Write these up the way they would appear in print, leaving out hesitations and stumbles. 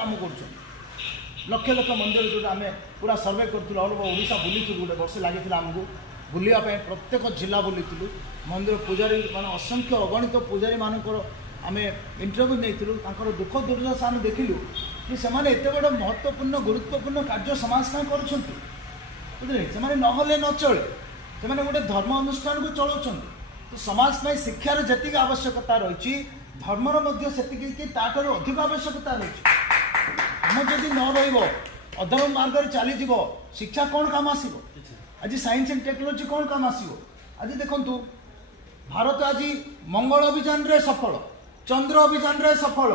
काम कर लक्ष लक्ष मंदिर जो आम पूरा सर्वे करूँ ऑल ओवर ओडिशा बुली गोटे वर्ष लगी आमको बुलायापी प्रत्येक जिला बुली मंदिर पूजारी मान असंख्य अगणित पूजारी मानकर आम इंटरव्यू नहीं दुख दुर्दशा आम देखिलु कि सेमाने एत बड़ महत्वपूर्ण गुरुत्वपूर्ण कार्य समाज बुझे से नहले न चले से गोटे धर्म अनुष्ठान को चलाउछन तो समाज में शिक्षार जी आवश्यकता रही धर्मर से अधिक आवश्यकता रही आम जदि न रधर्म मार्ग चलीज शिक्षा कौन काम आसो आज साइंस एंड टेक्नोलोजी कौन काम आसो आज देखु भारत आज मंगल अभियान रे सफल चंद्र अभियान रे सफल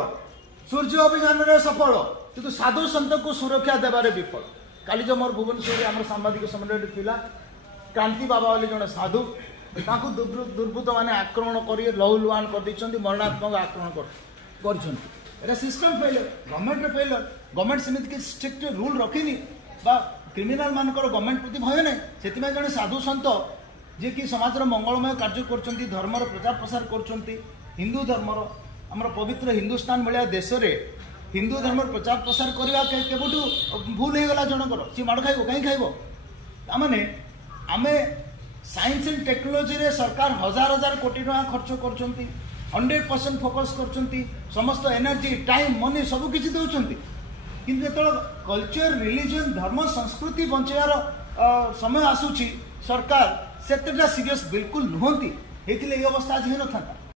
सूर्य अभियान रे सफल किंतु साधु सन्त को सुरक्षा देवारे विफल काली जो मोर भुवनेश्वर आम सांबादिक सम्मेलन पिला क्रांति बाबा वाली जड़े साधु दुर्बृत्त मैंने आक्रमण कर लहुलुहान कर मरणात्मक आक्रमण कर system failure government failure government सेमती स्ट्रिक्ट रूल रखिनी क्रिमिनाल मानकर गवर्नमेंट प्रति भय ना से जड़े साधु सन्त जी कि समाज मंगलमय कार्य कर धर्मर प्रचार प्रसार कर हिंदू धर्मर आमर पवित्र हिंदुस्तान भाया देश में हिंदू धर्म प्रचार प्रसार करवा केबठू भूल हो गला जनकर सी माड़ खाइब कहीं खाइब मैंने आम साइंस एंड टेक्नोलोजी रे सरकार हजार हजार कोटी टका खर्च कर 100% फोकस कर समस्त एनर्जी टाइम मनी सबकि दौरान किंतु जो कल्चर रिलीजन धर्म संस्कृति बचार समय आसूची सरकार से सीरियस बिल्कुल नुहति ये अवस्था आज हो न था।